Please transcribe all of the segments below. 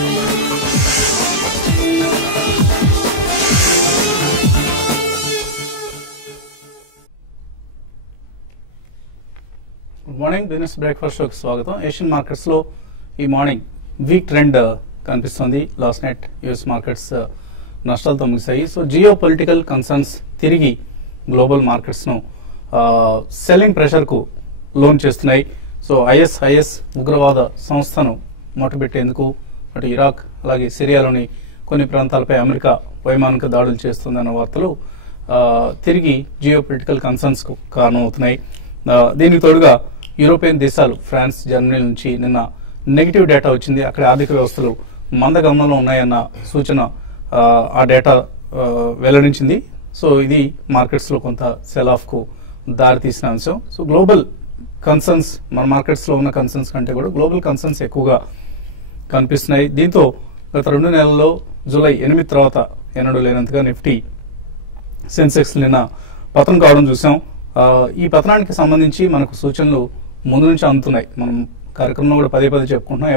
Good morning business breakfast షోకి స్వాగతం. Asian markets లో ఈ మార్నింగ్ వీక్ ట్రెండ్ కనిపిస్తుంది. లాస్ట్ నైట్ యుఎస్ మార్కెట్స్ నష్టాలతో ముగిశాయి. సో జియో పొలిటికల్ కన్సర్న్స్ తిరిగి గ్లోబల్ మార్కెట్స్ ను సెల్లింగ్ ప్రెషర్ కు లోన్ చేస్తున్నాయి. సో ఐఎస్ ఉగ్రవాద సంస్థను మొట్టబెట్టేందుకు అటు ఇరాక్ అలాగే సిరియాలోని కొన్ని ప్రాంతాలపై అమెరికా వైమానిక దాడులు చేస్తుందన్న వార్తలు తిరిగి జియో పొలిటికల్ కన్సర్న్స్ కు కారణమవుతున్నాయి. దీనికి తోడుగా యూరోపియన్ దేశాలు ఫ్రాన్స్, జర్మనీ నుంచి నిన్న నెగిటివ్ డేటా వచ్చింది. అక్కడ ఆర్థిక వ్యవస్థలు మందగమనంలో ఉన్నాయన్న సూచన ఆ డేటా వెల్లడించింది. సో ఇది మార్కెట్స్ లో కొంత సెల్ ఆఫ్ కు దారితీసిన అంశం. సో గ్లోబల్ కన్సర్న్స్ మన మార్కెట్స్ లో ఉన్న కన్సర్న్స్ కంటే కూడా గ్లోబల్ కన్సర్న్స్ ఎక్కువగా కనిపిస్తున్నాయి. దీంతో గత 2 నెలల్లో జూలై 8 తర్వాత ఎన్నడూ లేనంతగా నిఫ్టీ, సెన్సెక్స్ నిన్న పతనం కావడం చూసాం. ఈ పతనానికి సంబంధించి మనకు సూచనలు ముందు నుంచి అందుతున్నాయి. మనం కార్యక్రమంలో కూడా పదే చెప్పుకుంటున్నాం.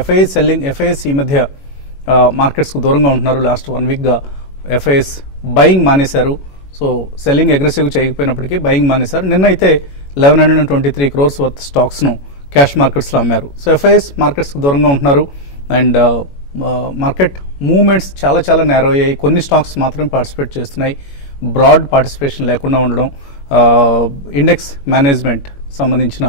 ఎఫ్ఐఎస్ ఈ మధ్య మార్కెట్స్ కు దూరంగా ఉంటున్నారు. లాస్ట్ 1 వీక్ గా ఎఫ్ఐఎస్ బయింగ్ మానేశారు. సో సెల్లింగ్ అగ్రెసివ్ చేయకపోయినప్పటికీ బయింగ్ మానేశారు. నిన్న అయితే 1123 crores వర్త్ స్టాక్స్ ను క్యాష్ మార్కెట్స్ లో అమ్మారు. సో ఎఫ్ఐఎస్ మార్కెట్స్ కు దూరంగా ఉంటున్నారు. అండ్ మార్కెట్ మూవ్మెంట్స్ చాలా నేరో అయ్యాయి. కొన్ని స్టాక్స్ మాత్రమే పార్టిసిపేట్ చేస్తున్నాయి. బ్రాడ్ పార్టిసిపేషన్ లేకుండా ఉండడం, ఇండెక్స్ మేనేజ్మెంట్ సంబంధించిన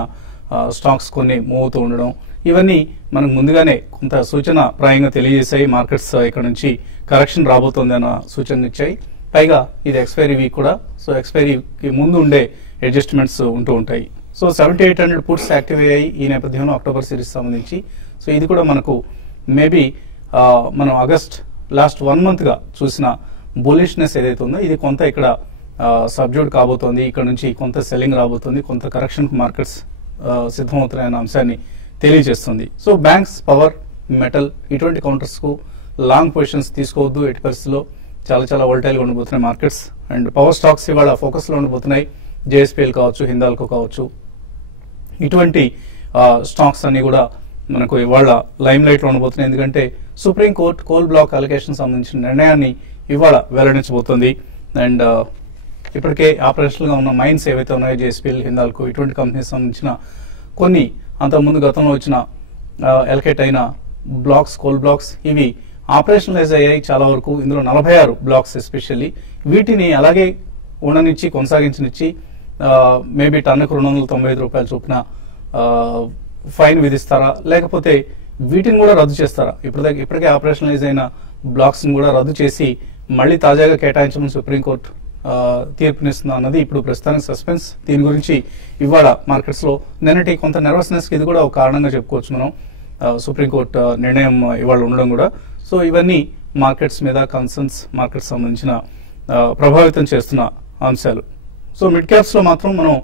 స్టాక్స్ కొన్ని మూవ్ అవుతూ ఉండడం, ఇవన్నీ మనకు ముందుగానే కొంత సూచన ప్రాయంగా తెలియజేశాయి. మార్కెట్స్ ఇక్కడ నుంచి కరెక్షన్ రాబోతోంది అన్న సూచన ఇచ్చాయి. పైగా ఇది ఎక్స్పైరీ వీక్ కూడా. సో ఎక్స్పైరీకి ముందు ఉండే అడ్జస్ట్మెంట్స్ ఉంటూ ఉంటాయి. సో 7800 పుట్స్ యాక్టివ్ అయ్యాయి ఈ నేపథ్యంలో అక్టోబర్ సిరీస్ సంబంధించి. సో ఇది కూడా మనకు మేబీ మనం ఆగస్ట్ లాస్ట్ 1 month గా చూసిన బులిష్నెస్ ఏదైతే ఉందో ఇది కొంత ఇక్కడ సబ్జ్యూడ్ కాబోతోంది. ఇక్కడ నుంచి కొంత సెల్లింగ్ రాబోతుంది, కొంత కరెక్షన్ మార్కెట్స్ సిద్ధమవుతున్నాయన్న అంశాన్ని తెలియజేస్తుంది. సో బ్యాంక్స్, పవర్, మెటల్ ఇటువంటి కౌంటర్స్ కు లాంగ్ పొజిషన్స్ తీసుకోవద్దు. ఎట్టి పరిస్థితుల్లో చాలా వోల్టైల్ గా ఉండబోతున్నాయి మార్కెట్స్. అండ్ పవర్ స్టాక్స్ ఇవాళ ఫోకస్ లో ఉండబోతున్నాయి. జేఎస్పీఎల్ కావచ్చు, హిందాల్కో కావచ్చు, ఇటువంటి స్టాక్స్ అన్ని కూడా మనకు ఇవాళ లైమ్ లైట్ లో ఉండబోతున్నాయి. ఎందుకంటే సుప్రీంకోర్టు కోల్ బ్లాక్ అలిగేషన్ సంబంధించిన నిర్ణయాన్ని ఇవాళ వెల్లడించబోతోంది. అండ్ ఇప్పటికే ఆపరేషనల్ గా ఉన్న మైన్స్ ఏవైతే ఉన్నాయో జేఎస్పీఎల్, హిందాల్కో ఇటువంటి కంపెనీస్ సంబంధించిన కొన్ని అంతకుముందు గతంలో వచ్చిన ఎలకేట్ అయిన బ్లాక్స్, కోల్ బ్లాక్స్ ఇవి ఆపరేషనలైజ్ అయ్యాయి చాలా వరకు. ఇందులో 46 బ్లాక్స్ ఎస్పెషల్లీ. వీటిని అలాగే ఉండనిచ్చి కొనసాగించనిచ్చి మేబీ టన్నుకు ₹295 చొప్పున ఫైన్ విధిస్తారా, లేకపోతే వీటిని కూడా రద్దు చేస్తారా? ఇప్పటికే ఆపరేషనలైజ్ అయిన బ్లాక్స్ ని కూడా రద్దు చేసి మళ్ళీ తాజాగా కేటాయించమని సుప్రీంకోర్టు తీర్పునిస్తుందా అన్నది ఇప్పుడు ప్రస్తుతానికి సస్పెన్స్. దీని గురించి ఇవాళ మార్కెట్స్ లో నిన్నటి కొంత నర్వస్నెస్ కి ఇది కూడా ఒక కారణంగా చెప్పుకోవచ్చు మనం. సుప్రీంకోర్టు నిర్ణయం ఇవాళ ఉండడం కూడా. సో ఇవన్నీ మార్కెట్స్ మీద కన్సర్న్స్, మార్కెట్స్ సంబంధించిన ప్రభావితం చేస్తున్న అంశాలు. సో మిడ్ క్యాప్స్ లో మాత్రం మనం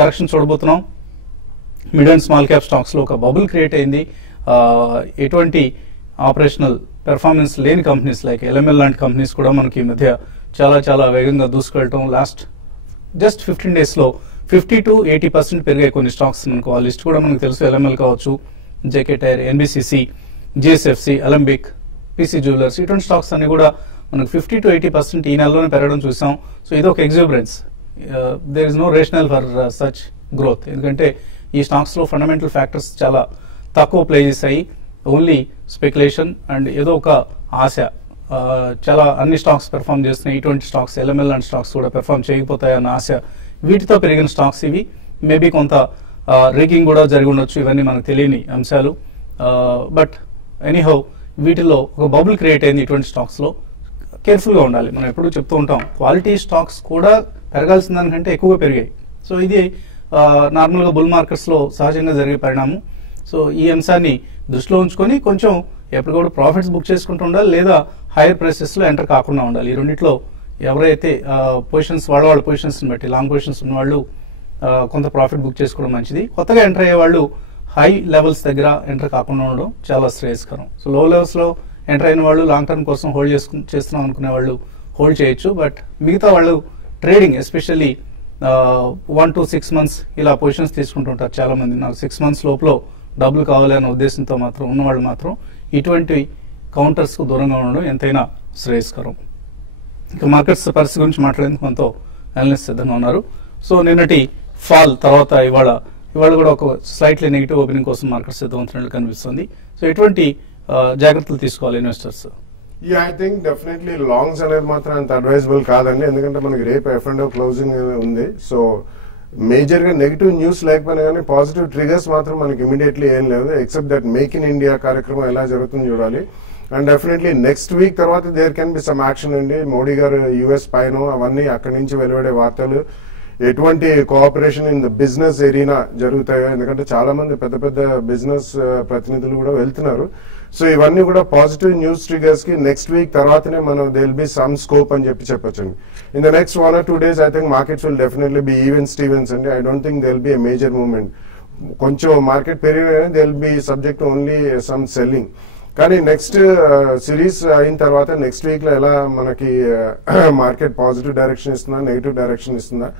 కరెక్షన్ చూడబోతున్నాం. Mid and small cap stocks లో ఒక బబుల్ క్రియేట్ అయింది. ఎటువంటి ఆపరేషనల్ పెర్ఫార్మెన్స్ లేని కంపెనీస్ లైక్ ఎల్ఎంఎల్ లాంటి కంపెనీస్ కూడా మనకి ఈ మధ్య చాలా వేగంగా దూసుకెళ్ళటం. లాస్ట్ జస్ట్ 15 days లో 50 to 80% పెరిగాయి కొన్ని స్టాక్స్. మనకు ఆ లిస్ట్ కూడా మనకు తెలుసు. ఎల్ఎంఎల్ కావచ్చు, JK tyre, NBCC, GSFC, Alembic, PC jewellers ఇటువంటి స్టాక్స్ అన్ని కూడా మనకు 50 to 80% ఈ నెలలోనే పెరగడం చూసాం. సో ఇది ఒక exuberance. There is no rational for such growth. ఎందుకంటే ఈ స్టాక్స్ లో ఫండమెంటల్ ఫ్యాక్టర్స్ చాలా తక్కువ ప్లే చేశాయి. ఓన్లీ స్పెక్యులేషన్ అండ్ ఏదో ఒక ఆశ. చాలా అన్ని స్టాక్స్ పెర్ఫార్మ్ చేస్తున్నాయి. ఇటువంటి స్టాక్స్, ఎల్ఎంఎల్ లాంటి స్టాక్స్ కూడా పెర్ఫార్మ్ చేయకపోతాయన్న ఆశ, వీటితో పెరిగిన స్టాక్స్ ఇవి. మేబీ కొంత రేకింగ్ కూడా జరిగి ఉండొచ్చు. ఇవన్నీ మనకు తెలియని అంశాలు. బట్ ఎనీహౌ వీటిలో ఒక బబుల్ క్రియేట్ అయింది. ఇటువంటి స్టాక్స్ లో కేర్ఫుల్ గా ఉండాలి. మనం ఎప్పుడు చెప్తూ ఉంటాం క్వాలిటీ స్టాక్స్ కూడా పెరగాల్సిన దానికంటే ఎక్కువగా పెరిగాయి. సో ఇది నార్మల్ గా బుల్ మార్కెట్స్ లో సహజంగా జరిగే పరిణామం. సో ఈ అంశాన్ని దృష్టిలో ఉంచుకొని కొంచెం ఎప్పటికప్పుడు ప్రాఫిట్స్ బుక్ చేసుకుంటూ ఉండాలి, లేదా హైయర్ ప్రైసెస్ లో ఎంటర్ కాకుండా ఉండాలి. ఈ రెండిట్లో ఎవరైతే పొజిషన్స్ వాళ్ళ పొజిషన్స్ బట్టి లాంగ్ పొజిషన్స్ ఉన్న వాళ్ళు కొంత ప్రాఫిట్ బుక్ చేసుకోవడం మంచిది. కొత్తగా ఎంటర్ అయ్యే వాళ్ళు హై లెవెల్స్ దగ్గర ఎంటర్ కాకుండా ఉండడం చాలా శ్రేయస్కరం. సో లో లెవెల్స్ లో ఎంటర్ అయిన వాళ్ళు లాంగ్ టర్మ్ కోసం హోల్డ్ చేస్తున్నాం అనుకునే వాళ్ళు హోల్డ్ చేయొచ్చు. బట్ మిగతా వాళ్ళు ట్రేడింగ్ ఎస్పెషల్లీ 1 to 6 months ఇలా పొజిషన్స్ తీసుకుంటుంటారు చాలా మంది. నాకు 6 months లోపల డబ్బులు కావాలి అనే ఉద్దేశంతో మాత్రం ఉన్నవాళ్ళు మాత్రం ఇటువంటి కౌంటర్స్ కు దూరంగా ఉండడం ఎంతైనా శ్రేయస్కరం. ఇక మార్కెట్స్ పరిస్థితి గురించి మాట్లాడేందుకు మనతో అనలిస్ట్ సిద్ధంగా ఉన్నారు. సో నిన్నటి ఫాల్ తర్వాత ఇవాళ కూడా ఒక స్లైట్లీ నెగిటివ్ ఓపెనింగ్ కోసం మార్కెట్ సిద్ధమవుతున్నట్లు కనిపిస్తుంది. సో ఎటువంటి జాగ్రత్తలు తీసుకోవాలి investors? I think definitely longs అనేది మాత్రం అంత అడ్వైజబుల్ కాదండి, ఎందుకంటే మనకి రేపు F&O క్లోజింగ్ ఉంది. సో మేజర్ గా నెగిటివ్ న్యూస్ లేకపోయినా కానీ పాజిటివ్ ట్రిగర్స్ మాత్రం మనకి ఇమీడియట్లీ ఏం లేదు, except that make in India కార్యక్రమం ఎలా జరుగుతుందో చూడాలి. అండ్ డెఫినెట్లీ నెక్స్ట్ వీక్ తర్వాత there can be some action అండి. మోడీ గారు యుఎస్ పైన అవన్నీ అక్కడి నుంచి వెలువడే వార్తలు, ఎటువంటి cooperation in the business area జరుగుతాయో, ఎందుకంటే చాలా మంది పెద్ద పెద్ద బిజినెస్ ప్రతినిధులు కూడా వెళ్తున్నారు. సో ఇవన్నీ కూడా పాజిటివ్ న్యూస్ ట్రిగర్స్ కి నెక్స్ట్ వీక్ తర్వాతనే మనం they will be some scope అని చెప్పొచ్చండి. In the next 1 or 2 days I think markets will definitely be even stevens అండి. I don't think they will be a major movement. కొంచెం market పెరిగిన they will be subject only some selling. కానీ next series అయిన తర్వాత next week లో ఎలా మనకి market positive direction ఇస్తుందా, నెగిటివ్ డైరెక్షన్ ఇస్తుందా?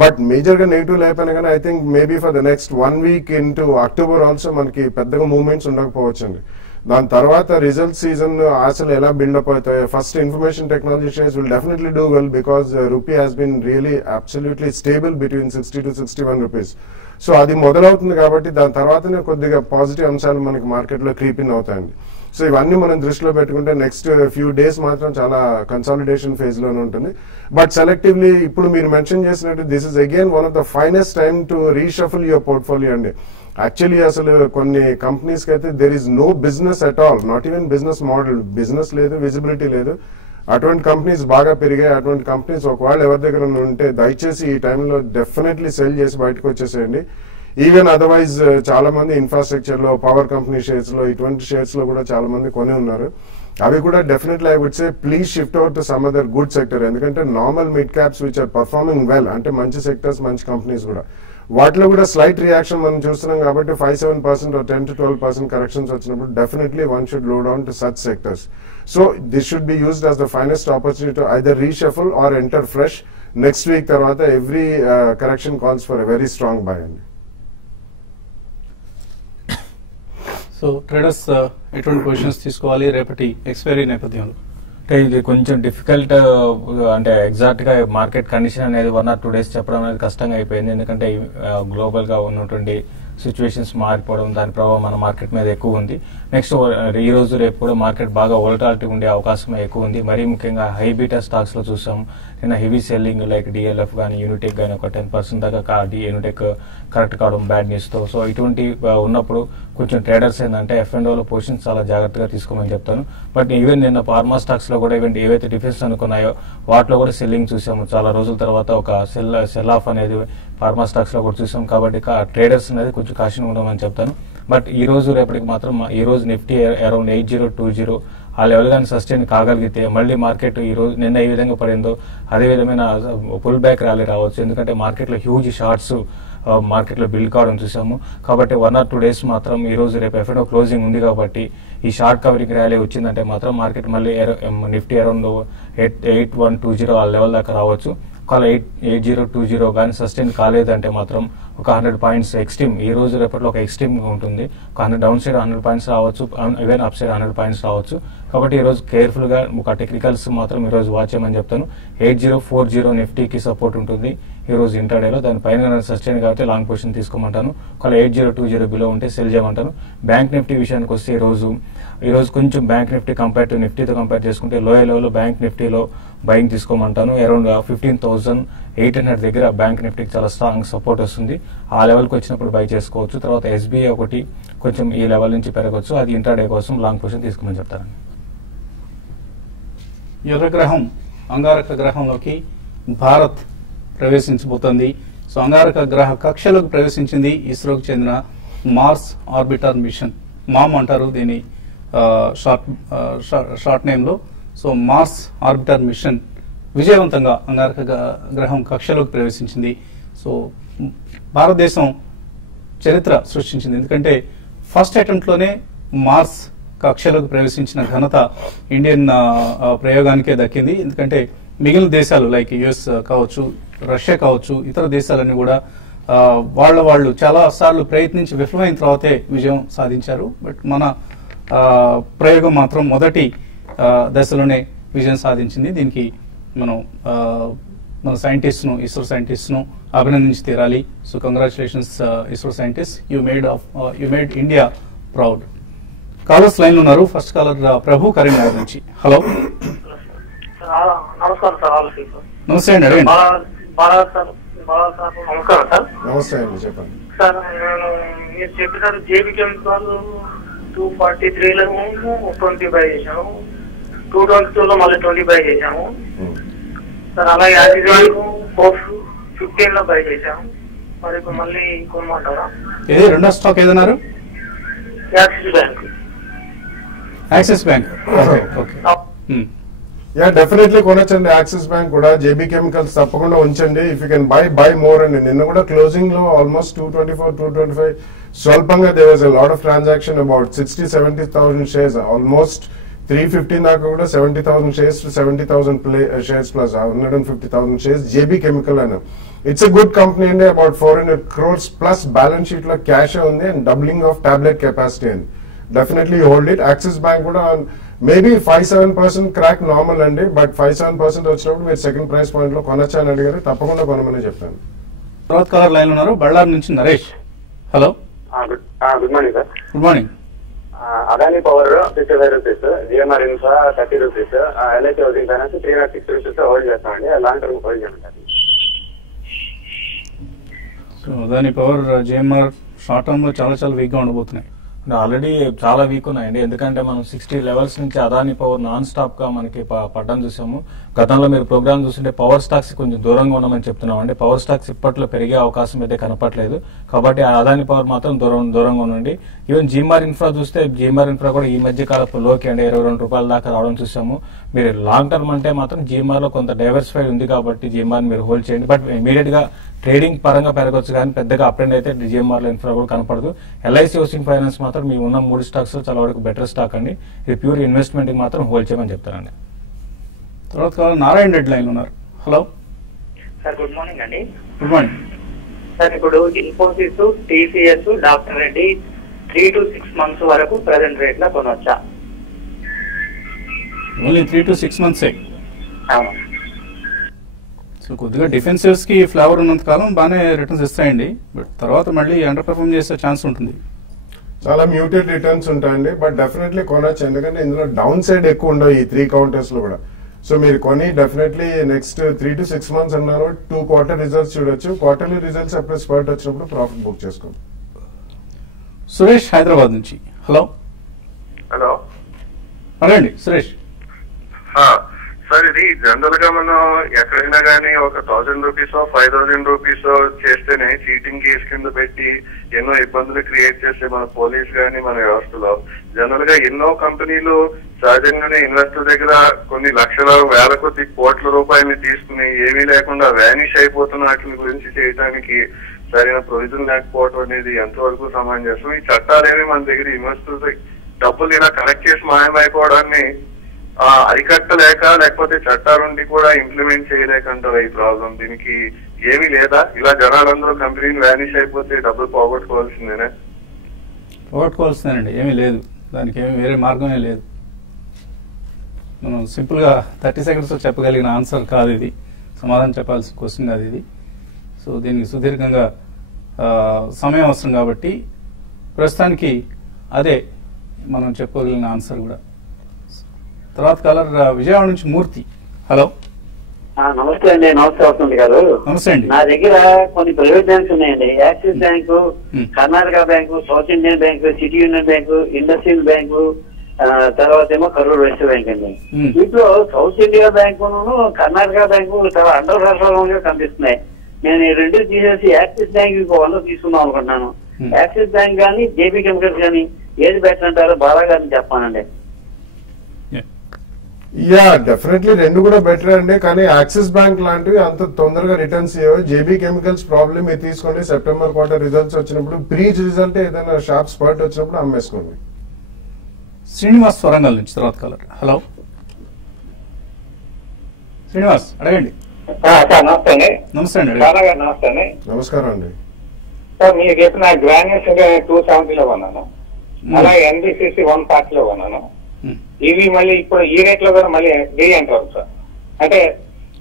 బట్ మేజర్ గా నెగిటివ్ లేకపోయినా కానీ I think maybe for the next 1 week into October also మనకి పెద్దగా మూవ్మెంట్స్ ఉండకపోవచ్చండి. దాని తర్వాత రిజల్ట్ సీజన్ అసలు ఎలా బిల్డప్ అవుతాయి. First information technology shares will definitely do well because rupee has been really absolutely stable between 60 to 61 rupees. So అది మొదలవుతుంది కాబట్టి దాని తర్వాతనే కొద్దిగా పాజిటివ్ అంశాలు మనకి మార్కెట్ లో క్రీపిన్ అవుతాయండి. సో ఇవన్నీ మనం దృష్టిలో పెట్టుకుంటే నెక్స్ట్ ఫ్యూ డేస్ మాత్రం చాలా కన్సాలిడేషన్ ఫేజ్ లోనే ఉంటుంది. బట్ సెలెక్టివ్లీ ఇప్పుడు మీరు మెన్షన్ చేసినట్టు this is again one of the finest time to reshuffle your portfolio అండి. యాక్చువల్లీ అసలు కొన్ని కంపెనీస్ కి అయితే there is no business at all, not even business model, business లేదు, విజిబిలిటీ లేదు. అటువంటి కంపెనీస్ బాగా పెరిగాయి. అటువంటి కంపెనీస్ ఒకవేళ ఎవరి దగ్గర ఉంటే దయచేసి ఈ టైంలో డెఫినెట్లీ సెల్ చేసి బయటకు వచ్చేసేయండి. ఈవెన్ అదర్వైజ్ చాలా మంది ఇన్ఫ్రాస్ట్రక్చర్ లో, పవర్ కంపెనీ షేర్స్ లో, ఇటువంటి షేర్స్ లో కూడా చాలా మంది కొని ఉన్నారు. అవి కూడా definitely I would say please shift out to some other good sector. ఎందుకంటే normal mid caps which are performing well, అంటే మంచి సెక్టర్స్, మంచి కంపెనీస్ కూడా, వాటిలో కూడా స్లైట్ రియాక్షన్ మనం చూస్తున్నాం కాబట్టి 5-7% or 10 to 12% కరెక్షన్స్ వచ్చినప్పుడు definitely one should low down to such sectors. So this should be used as the finest opportunity to either reshuffle or enter fresh. Next week తర్వాత every correction calls for a very strong buy అండి. So traders ఎటువంటి positions తీసుకోవాలి రేపటి expiry నేపథ్యంలో? అంటే ఇది కొంచెం difficult, అంటే ఎగ్జాక్ట్ గా మార్కెట్ కండిషన్ అనేది 1 or 2 days చెప్పడం అనేది కష్టంగా అయిపోయింది. ఎందుకంటే గ్లోబల్ గా ఉన్నటువంటి సిచ్యువేషన్స్ మారిపోవడం, దాని ప్రభావం మన మార్కెట్ మీద ఎక్కువ ఉంది. నెక్స్ట్ ఈ రోజు రేపు కూడా మార్కెట్ బాగా వోలటాలిటీ ఉండే అవకాశం ఎక్కువ ఉంది. మరీ ముఖ్యంగా హై బీటా స్టాక్స్ లో చూసాం నిన్న హెవీ సెల్లింగ్, లైక్ డిఎల్ఎఫ్ కానీ యూనిటెక్ కానీ ఒక 10% దాకా యూనిటెక్ కరెక్ట్ కావడం బ్యాడ్ న్యూస్ తో. సో ఇటువంటి ఉన్నప్పుడు కొంచెం ట్రేడర్స్ ఏంటంటే F&Oలో పొజిషన్స్ చాలా జాగ్రత్తగా తీసుకోమని చెప్తాను. బట్ ఈవెన్ నిన్న ఫార్మా స్టాక్స్ లో కూడా ఈవెన్ ఏవైతే డిఫెన్స్ అనుకున్నాయో వాటిలో కూడా సెల్లింగ్ చూసాము. చాలా రోజుల తర్వాత ఒక సెల్ ఆఫ్ అనేది ఫార్మా స్టాక్స్ లో కూడా చూసాం. కాబట్టి ట్రేడర్స్ అనేది కొంచెం కాషన్ ఉండమని చెప్తాను. బట్ ఈ రోజు రేపటికి మాత్రం ఈ రోజు నిఫ్టీ అరౌండ్ 8020 ఆ లెవెల్ కానీ సస్టైన్ కాగలిగితే మళ్ళీ మార్కెట్ ఈ రోజు నిన్న ఏ విధంగా పడిందో అదే విధమైన పుల్ బ్యాక్ ర్యాలీ రావచ్చు. ఎందుకంటే మార్కెట్ లో హ్యూజ్ షార్ట్స్ మార్కెట్ లో బిల్డ్ కావడం చూసాము. కాబట్టి 1 or 2 days మాత్రం ఈ రోజు రేపు F&O క్లోజింగ్ ఉంది కాబట్టి ఈ షార్ట్ కవరింగ్ ర్యాలీ వచ్చిందంటే మాత్రం మార్కెట్ మళ్ళీ నిఫ్టీ అరౌండ్ 8120 ఆ లెవెల్ దాకా రావచ్చు. ఒకవేళ 8020 కానీ సస్టైన్ కాలేదంటే మాత్రం ఒక 100 points ఎక్స్ట్రీమ్ ఈ రోజు రేపట్లో ఒక ఎక్స్ట్రీమ్ ఉంటుంది. ఒక 100 డౌన్ సైడ్ 100 points రావచ్చు, ఈవెన్ అప్ సైడ్ 100 points రావచ్చు. కాబట్టి ఈ రోజు కేర్ఫుల్ గా ఒక టెక్నికల్స్ మాత్రం ఈ రోజు వాచ్ చేయమని చెప్తాను. 8040 నిఫ్టీకి సపోర్ట్ ఉంటుంది ఈ రోజు ఇంటర్డేలో. దానిపైన సస్టైన్ కాబట్టి లాంగ్ పొజిషన్ తీసుకోమంటాను. ఒకవేళ 8020 బిలో ఉంటే సెల్ చేయమంటాను. బ్యాంక్ నిఫ్టీ విషయానికి వస్తే ఈ రోజు కొంచెం బ్యాంక్ నిఫ్టీ కంపేర్ టు నిఫ్టీతో కంపేర్ చేసుకుంటే లోయర్ లెవెల్ బ్యాంక్ నిఫ్టీలో బయింగ్ తీసుకోమంటాను. అరౌండ్ 15,800 దగ్గర బ్యాంక్ నిఫ్టీకి చాలా స్ట్రాంగ్ సపోర్ట్ వస్తుంది. ఆ లెవెల్కి వచ్చినప్పుడు బై చేసుకోవచ్చు. తర్వాత SBI ఒకటి కొంచెం ఈ లెవెల్ నుంచి పెరగవచ్చు. అది ఇంటర్డే కోసం లాంగ్ పొజిషన్ తీసుకోమని చెప్తాను. ఎర్రగ్రహం అంగారక గ్రహంలోకి భారత్ ప్రవేశించబోతోంది. సో అంగారక గ్రహ కక్షలోకి ప్రవేశించింది ఇస్రోకి చెందిన మార్స్ ఆర్బిటర్ మిషన్, మామ్ అంటారు దీని షార్ట్ నేమ్ లో. సో మార్స్ ఆర్బిటర్ మిషన్ విజయవంతంగా అంగారక గ్రహం కక్షలోకి ప్రవేశించింది. సో భారతదేశం చరిత్ర సృష్టించింది. ఎందుకంటే ఫస్ట్ అటెంప్ట్ లోనే మార్స్ కక్షలోకి ప్రవేశించిన ఘనత ఇండియన్ ప్రయోగానికే దక్కింది. ఎందుకంటే మిగిలిన దేశాలు లైక్ యుఎస్ కావచ్చు, రష్యా కావచ్చు, ఇతర దేశాలన్నీ కూడా వాళ్ళు చాలా సార్లు ప్రయత్నించి విఫలమైన తర్వాతే విజయం సాధించారు. బట్ మన ప్రయోగం మాత్రం మొదటి దశలోనే విజయం సాధించింది. దీనికి మనం మన సైంటిస్ట్ను, ఇస్రో సైంటిస్ట్ను అభినందించి తీరాలి. So congratulations ISRO scientist, you made India proud. Callers line ఉన్నారు. ఫస్ట్ కాలర్ ప్రభు కరీంనగర్ నుంచి. హలో, నమస్కారం సార్. నమస్తే అండి, అడగండి. నమస్కారం సార్. నమస్తే అండి, చెప్పండి సార్. మీరు చెప్పినారు జేబీ కెమికల్ 243లో 20 బై చేసాము, 222లో మళ్ళీ 20 బై చేసాము సార్. అలాగే యాక్సిస్ బ్యాంక్ 415లో బై చేసాము. మరి ఇప్పుడు మళ్ళీ కొనమంటారా? ఏది రెండో స్టాక్ ఏదన్నారు? Axis bank. Axis bank, okay. Ya, definitely కొనొచ్చండి. యాక్సిస్ బ్యాంక్ కూడా, జేబీ కెమికల్స్ తప్పకుండా ఉంచండి. If you can buy more అండి. నిన్న కూడా క్లోజింగ్ లో ఆల్మోస్ట్ 224, 225 స్వల్పంగా there was a lot of transaction about 60-70,000 shares, almost 315 దాకా కూడా 70,000 shares to 70,000 shares plus 150,000 shares JB chemical అని. ఇట్స్ ఎ గుడ్ కంపెనీ అండి. About 400 crores plus balance sheet లో క్యాష్ ఉంది and doubling of tablet capacity అండి. Definitely hold it. Axis bank కూడా maybe 5-7% crack normal అండి, but 5-7% వచ్చినప్పుడు మీరు second price point లో కొనొచ్చా అని అడిగారు. తప్పకుండా కొనమని చెప్పాను. తర్వాత కాలర్ లైన్ ఉన్నారు, బళ్ళారి నుంచి Naresh. Hello, good morning sir. Good morning. Adani power 55 rupees, GMR infra 30 rupees, LIC housing finance 306 rupees hold చేస్తామండి. లాంగ్ టర్మ్ హోల్డ్ చేయమంటారు. So Adani power, GMR short term లో చాలా వీక్ గా ఉండబోతున్నాయి. ఆల్రెడీ చాలా వీక్ ఉన్నాయండి. ఎందుకంటే మనం 60 లెవెల్స్ నుంచి అదానీ పవర్ నాన్ స్టాప్ గా మనకి పడ్డం చూసాము. గతంలో మీరు ప్రోగ్రామ్ చూస్తుంటే పవర్ స్టాక్స్ కొంచెం దూరంగా ఉండమని చెప్తున్నాం అండి. పవర్ స్టాక్స్ ఇప్పట్లో పెరిగే అవకాశం అయితే కనపట్లేదు. కాబట్టి అదానీ పవర్ మాత్రం దూరంగా ఉండండి. ఈవెన్ జిఎంఆర్ ఇన్ఫ్రా చూస్తే, జిఎంఆర్ ఇన్ఫ్రా కూడా ఈ మధ్య కాలపు లోకి అండి 22 రూపాయల దాకా రావడం చూసాము. మీరు లాంగ్ టర్మ్ అంటే మాత్రం జిఎంఆర్ లో కొంత డైవర్సిఫైడ్ ఉంది కాబట్టి జిఎంఆర్ మీరు హోల్డ్ చేయండి. బట్ ఇమీడియట్ గా ట్రేడింగ్ పరంగా పెరగొచ్చు కానీ పెద్దగా అప్ అండ్ అయితే జిఎంఆర్ లో ఇన్ఫ్రా కూడా కనపడదు. ఎల్ఐసి హౌసింగ్ ఫైనాన్స్ మాత్రం మీ ఉన్న 3 స్టాక్స్ చాలా వరకు బెటర్ స్టాక్ అండి. ఇది ప్యూర్ ఇన్వెస్ట్మెంట్ కి మాత్రం హోల్డ్ చేయమని చెప్తారండి. తర్వాత నారాయణ రెడ్డి లైన్ ఉన్నారు. హలో సార్, గుడ్ మార్నింగ్ అండి. Good morning sir. ఇప్పుడు Infosys, TCS, doctor Reddy 3 to 6 months వరకు ప్రెసెంట్ రేట్ లో కొనొచ్చా? Only 3 to 6 months. అవును. సో కొద్దిగా డిఫెన్సివ్స్ కి ఫ్లేవర్ ఉన్నంత కాలం బాగానే రిటర్న్స్ ఇస్తాయండి, బట్ తర్వాత మళ్ళీ అండర్ పర్ఫార్మ్ చేసే ఛాన్స్ ఉంటుంది. చాలా మ్యూటెడ్ రిటర్న్స్ ఉంటాయండి, బట్ డెఫినెట్లీ కొనొచ్చు. ఎందుకంటే ఇందులో డౌన్ సైడ్ ఎక్కువ ఉండవు ఈ 3 counters లో కూడా. సో మీరు కొని డెఫినెట్లీ నెక్స్ట్ 3 to 6 months అన్నారు. 2 quarter రిజల్ట్స్ చూడొచ్చు. క్వార్టర్లీ రిజల్ట్స్ అప్పుడు స్పర్ట్ వచ్చినప్పుడు ప్రాఫిట్ బుక్ చేసుకోండి. సురేష్ హైదరాబాద్ నుంచి. హలో హలో, అడగండి సురేష్. సార్ ఇది జనరల్ గా మనం ఎక్కడైనా గానీ ఒక 1000 రూపీస్ 5000 రూపీస్ చేస్తేనే చీటింగ్ కేసు కింద పెట్టి ఎన్నో ఇబ్బందులు క్రియేట్ చేస్తే మన పోలీస్ గానీ మన వ్యవస్థలో జనరల్ గా ఎన్నో కంపెనీలు సహజంగానే ఇన్వెస్టర్ దగ్గర కొన్ని లక్షల వేల కొద్ది కోట్ల రూపాయలు తీసుకుని ఏమీ లేకుండా వ్యానిష్ అయిపోతున్న వాటి గురించి చేయడానికి సరైన ప్రొవిజన్ లేకపోవడం అనేది ఎంతవరకు సమంజసం? ఈ చట్టాలేమి మన దగ్గర ఇన్వెస్టర్స్ డబ్బులు ఇలా కలెక్ట్ చేసి మాయమైపోవడాన్ని అరికట్టలేక, లేకపోతే చట్టాలుండి కూడా ఇంప్లిమెంట్ చేయలేకంటారా ఈ ప్రాబ్లం? దీనికి ఏమీ లేదా? ఇలా జనాలందరూ కంపెనీని వ్యానిష్ అయిపోతే డబ్బులు పోగొట్టుకోవాల్సిందేనా? పోగొట్టుకోవాల్సిందేనండి, ఏమీ లేదు. దానికి ఏమీ వేరే మార్గమే లేదు. మనం సింపుల్ గా 30 seconds చెప్పగలిగిన ఆన్సర్ కాదు ఇది, సమాధానం చెప్పాల్సిన క్వశ్చన్ కాదు ఇది. సో దీనికి సుదీర్ఘంగా సమయం అవసరం కాబట్టి ప్రస్తుతానికి అదే మనం చెప్పుకోగలిగిన ఆన్సర్ కూడా. తర్వాత కాలర్ విజయవాడ నుంచి మూర్తి. హలో నమస్తే అండి. నమస్తే వస్తుంది గారు. నమస్తే అండి. నా దగ్గర కొన్ని ప్రైవేట్ బ్యాంక్స్ ఉన్నాయండి. Axis bank, Karnataka bank, south Indian bank, city union bank, industrial bank, తర్వాత ఏమో కరూర్ వైశ్య బ్యాంక్ అండి. వీటిలో సౌత్ ఇండియా బ్యాంకును కర్ణాటక బ్యాంకు చాలా అండర్ పర్ఫార్మర్ గా కనిపిస్తున్నాయి. నేను ఈ రెండు తీసేసి యాక్సిస్ బ్యాంక్ ఇంకో 100 తీసుకుందాం అనుకుంటున్నాను. యాక్సిస్ బ్యాంక్ కానీ జేపీ కెమికల్స్ కానీ ఏది బెటర్ అంటారో బాగా గారిని చెప్పానండి. యా, డెఫినెట్లీ రెండు కూడా బెటర్ అండి. కానీ యాక్సిస్ బ్యాంక్ లాంటివి అంత తొందరగా రిటర్న్స్ ఇవ్వవు. జేబీ కెమికల్స్ ప్రాబ్లం మీరు తీసుకోండి. సెప్టెంబర్ క్వార్టర్ రిజల్ట్స్ వచ్చినప్పుడు, ప్రీ రిజల్ట్ ఏదైనా షార్ప్ స్పర్ట్ వచ్చినప్పుడు అమ్మేసుకోండి. శ్రీనివాస్ వరంగల్ నుంచి తర్వాత కాలర్. హలో శ్రీనివాస్ అడగండి. నమస్తే అండి. నమస్తే అండి. నమస్తే అండి. నమస్కారం అండి. సార్ మీరు చెప్పిన గ్రాన్యూస్ 270లో కొన్నాను. అలాగే ఎన్బిసిసి 140 లో కొన్నాను. ఇవి మళ్ళీ ఇప్పుడు ఈ రేట్ లో కూడా మళ్ళీ డి అంటారు సార్. అంటే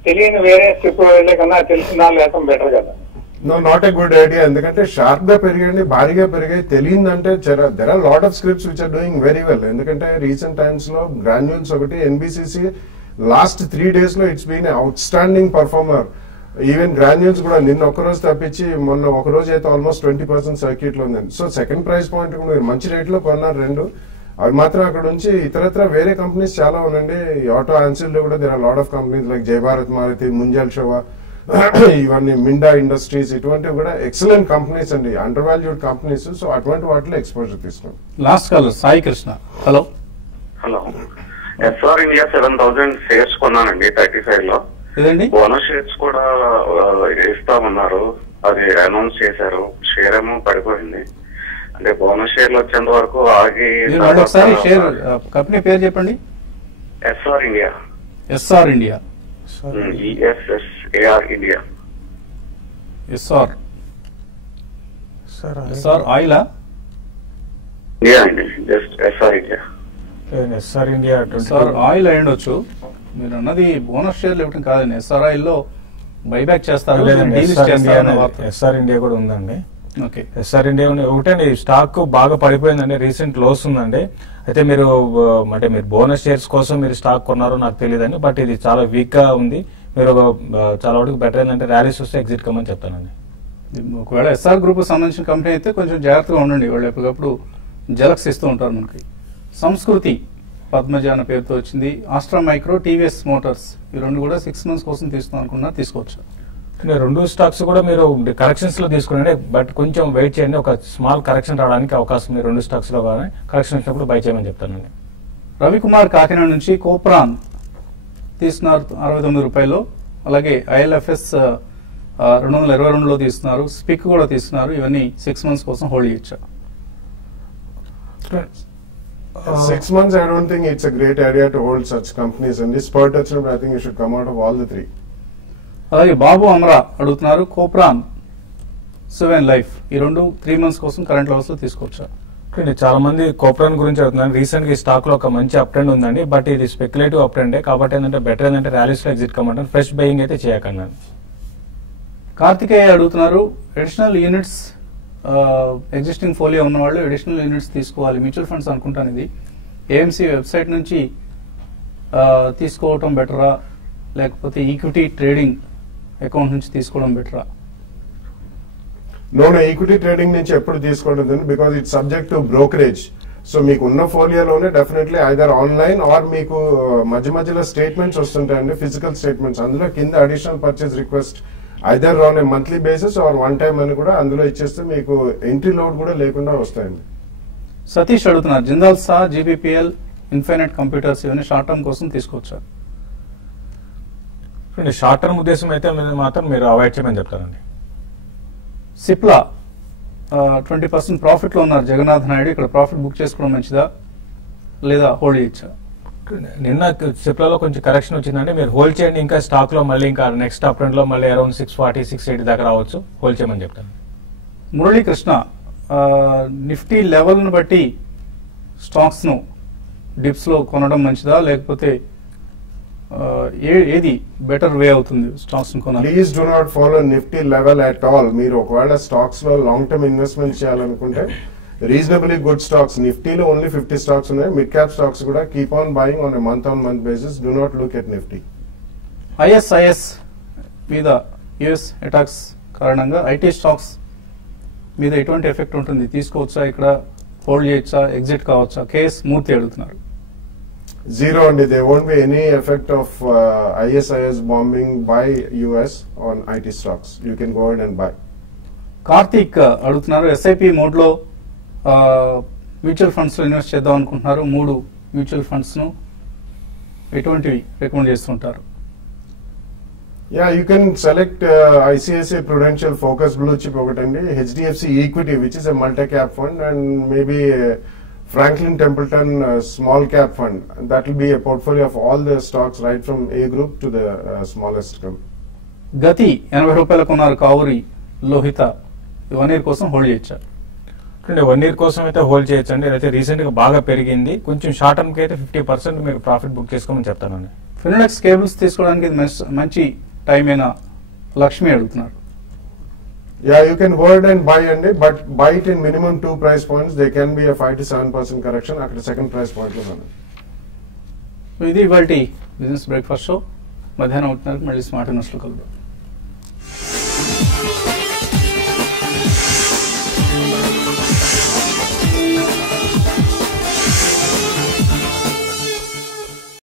తెలియని వేరే స్క్రిప్ట్ కన్నా తెలిసిన దానిలో వేయటం బెటర్ కదా. No, not a good idea. ఎందుకంటే షార్ప్ గా పెరిగాయండి, భారీగా పెరిగాయి. తెలియదంటే there are lot of scripts which are doing very well. ఎందుకంటే రీసెంట్ టైమ్స్ లో గ్రాన్యూల్స్ ఒకటి, ఎన్బిసిసి లాస్ట్ 3 days లో it's been outstanding performer. Even granules కూడా నిన్న ఒక్కరోజు తప్పించి మొన్న ఒక రోజు అయితే ఆల్మోస్ట్ 20% సర్క్యూట్ లో ఉందండి. సో సెకండ్ ప్రైస్ పాయింట్ మీరు మంచి రేట్ లో కొన్నారు 2. అవి మాత్రం అక్కడ నుంచి ఇతరత్ర వేరే కంపెనీస్ చాలా ఉన్నాయండి. ఆటో ఆన్సిల్ లో కూడా there are lot of companies like Jai Bharat Maruti, Munjal Shewa, ఇవన్నీ మిండా ఇండస్ట్రీస్, ఇటువంటివి కూడా ఎక్సలెంట్ కంపెనీస్ అండి, అండర్ వాల్యూడ్ కంపెనీస్. సో అటువంటి వాటిలో ఎక్స్పోజర్ తీసుకోండి. Last caller Sai Krishna. Hello hello, Essar India 7000 shares కొన్నానండి 35 లో. ఇదండి బోనస్ షేర్స్ కూడా ఇస్తామన్నారు, అది అనౌన్స్ చేశారు. షేర్ ఏమో పడిపోయింది. అంటే బోనస్ షేర్లు వచ్చేంత వరకు ఆగి. ఒకసారి షేర్ కంపెనీ పేరు చెప్పండి. Essar India. Essar India. ESSAR India. Essar ఆయిలా? ఇండియా అండి, just Essar India. Essar India Essar oil అయి ఉండొచ్చు. మీరు అన్నది బోనస్ షేర్లు ఇవ్వడం కాదండి. ఎస్ఆర్ ఆయిల్ లో బైబ్యాక్ చేస్తారు, ఎస్ఆర్ ఇండియా కూడా ఉందండి. ఓకే, ఎస్ఆర్ ఇండియా ఒకటండి, స్టాక్ బాగా పడిపోయిందండి, రీసెంట్ లోస్ ఉందండి. అయితే మీరు అంటే మీరు బోనస్ షేర్స్ కోసం మీరు స్టాక్ కొన్నారో నాకు తెలియదండి, బట్ ఇది చాలా వీక్ గా ఉంది. మీరు చాలా వరకు బెటర్ ఏంటంటే ర్యాలీస్ వస్తే ఎగ్జిట్ కమ్మని చెప్తానండి. ఒకవేళ ఎస్ఆర్ గ్రూప్ సంబంధించిన కంపెనీ అయితే కొంచెం జాగ్రత్తగా ఉండండి. వాళ్ళు ఎప్పటికప్పుడు జలక్స్ ఇస్తూ ఉంటారు మనకి. సంస్కృతి పద్మజ అన్న పేరుతో వచ్చింది. ఆస్ట్రా మైక్రో, టీవీఎస్ మోటార్స్, ఈ 2 కూడా 6 months కోసం తీసుకుందాం అనుకున్నా, తీసుకోవచ్చు. 2 స్టాక్స్ కూడా మీరు కరెక్షన్స్ లో తీసుకునండి, బట్ కొంచెం వెయిట్ చేయండి. ఒక స్మాల్ కరెక్షన్ రావడానికి అవకాశం ఉంది 2 స్టాక్స్ లో. కానీ కరెక్షన్ వచ్చినప్పుడు బై చేయమని చెప్తానండి. రవికుమార్ కాకినాడ నుంచి కోప్రాన్ తీసుకున్నారు 69 రూపాయలు. అలాగే ఐఎల్ఎఫ్ఎస్ 222లో తీసుకున్నారు. స్పిక్ కూడా తీసుకున్నారు. ఇవన్నీ 6 months కోసం హోల్డ్ చేయొచ్చా? 6 months, I don't think it's a great idea to hold such companies. And this spurt వచ్చినప్పుడు I think you should come out of all the 3. అలాగే బాబు అమరా అడుగుతున్నారు కోప్రాన్, 7 లైఫ్, ఈ 2 3 months కోసం కరెంట్ లెవెల్స్ లో తీసుకోవచ్చా? చాలా మంది కోప్రాన్ గురించి అడుగుతున్నారు. రీసెంట్ గా ఈ స్టాక్ లో ఒక మంచి అప్ ట్రెండ్ ఉందండి, బట్ ఇది స్పెక్యులేటివ్ అప్ ట్రెండే. కాబట్టి ఏంటంటే బెటర్ ఏంటంటే ర్యాలీస్ లో ఎగ్జిట్ కమ్మంటారు, ఫ్రెష్ బయింగ్ అయితే చేయకన్నాను. కార్తికేయ అడుగుతున్నారు అడిషనల్ యూనిట్స్, ఎగ్జిస్టింగ్ ఫోలియో ఉన్న వాళ్ళు అడిషనల్ యూనిట్స్ తీసుకోవాలి. మ్యూచువల్ ఫండ్స్ అనుకుంటాను ఇది. ఏఎంసీ వెబ్సైట్ నుంచి తీసుకోవటం బెటరా, లేకపోతే ఈక్విటీ ట్రేడింగ్ అకౌంట్ నుంచి తీసుకోవడం బెటరా? నో, ఈక్విటీ ట్రేడింగ్ నుంచి ఎప్పుడు తీసుకోవడం, because it's subject to brokerage. So మీకు ఉన్న ఫోలియోలోనే డెఫినెట్లీ ఐదర్ ఆన్లైన్ ఆర్ మీకు మధ్య మధ్యలో స్టేట్మెంట్స్ వస్తుంటాయండి, ఫిజికల్ స్టేట్మెంట్స్. అందులో కింద additional purchase request either on a monthly basis or 1 time అని కూడా అందులో ఇచ్చేస్తే మీకు ఎంట్రీ లోడ్ కూడా లేకుండా వస్తాయండి. సతీష్ అడుగుతున్నారు జిందాల్ సా, జీబీపీఎల్, ఇన్ఫైనైట్ కంప్యూటర్స్ ఇవన్నీ షార్ట్ టర్మ్ కోసం తీసుకోవచ్చా? షార్ట్ టర్మ్ ఉద్దేశం అయితే మాత్రం మీరు అవాయిడ్ చేయమని చెప్తారండి. సిప్లా 20% ప్రాఫిట్ లో ఉన్నారు జగన్నాథ్ నాయుడు. ఇక్కడ ప్రాఫిట్ బుక్ చేసుకోవడం మంచిదా లేదా హోల్డ్ చేయొచ్చా? నిన్న సిప్లాలో కొంచెం కరెక్షన్ వచ్చిందంటే మీరు హోల్డ్ చేయండి. ఇంకా స్టాక్ లో మళ్ళీ ఇంకా నెక్స్ట్ అప్ ట్రెండ్ లో మళ్ళీ అరౌండ్ 640 680 దాకా రావచ్చు, హోల్డ్ చేయమని చెప్తాను. మురళీకృష్ణ, నిఫ్టీ లెవెల్ ను బట్టి స్టాక్స్ ను డిప్స్ లో కొనడం మంచిదా, లేకపోతే ఏది బెటర్ వే అవుతుంది స్టాక్స్ ను కొనాలి? Please do not follow Nifty level at all. మీరు ఒకవేళ స్టాక్స్ లో లాంగ్ టర్మ్ ఇన్వెస్ట్మెంట్ చేయాలనుకుంటే రీజనబుల్లీ గుడ్ స్టాక్స్, నిఫ్టీలో ఓన్లీ 50 stocks ఉన్నాయి. మిడ్ క్యాప్ స్టాక్స్ కూడా keep on buying on month basis. Do not look at Nifty. ISIS మీద US attacks కారణంగా IT stocks మీద ఎటువంటి ఎఫెక్ట్ ఉంటుంది, తీసుకోవచ్చా, ఇక్కడ హోల్డ్ చేయొచ్చా, ఎగ్జిట్ కావచ్చా? కేఎస్ మూర్తి అడుగుతున్నారు. Zero అండి, there won't be any effect of ISIS bombing by US on IT stocks. You can go ahead and buy. Karthik అడుగుతున్నారు ఎస్ఐపి మోడ్ లో మ్యూచువల్ ఫండ్స్ లో ఇన్వెస్ట్ చేద్దాం అనుకుంటున్నారు. 3 మ్యూచువల్ ఫండ్స్ ను ఎటువంటివి రికమెండ్ చేస్తుంటారు? Yeah, you can select ICICI Prudential Focus Blue Chip ఒకటండి, HDFC Equity which is a multi-cap fund, and maybe Franklin Templeton small cap fund. That will be a portfolio of all the stocks right from A group to the smallest company. గతి 80 రూపాయలకు ఉన్నారు Kavuri Lohitha, 1 year కోసం hold చేయొచ్చా? 1 year కోసం అయితే hold చేయొచ్చండి. అయితే recent గా బాగా పెరిగింది. కొంచెం షార్ట్ టర్మ్ కి అయితే 50% మీరు ప్రాఫిట్ బుక్ చేసుకోమని చెప్తానండి. ఫినోలెక్స్ కేబుల్స్ తీసుకోవడానికి ఇది మంచి టైం అయినా లక్ష్మి అడుగుతున్నారు. Yeah, you can hold and buy అండి, but buy it in minimum 2 price points. There can be a 5 to 7% correction అక్కడ సెకండ్ ప్రైస్ పాయింట్ లో మనం. ఇది ఇవాల్టి బిజినెస్ బ్రేక్ఫాస్ట్ షో. మధ్యాహ్నం 1:30 మళ్ళీ స్మార్ట్ ఇన్వెస్టర్ కలుద్దాం.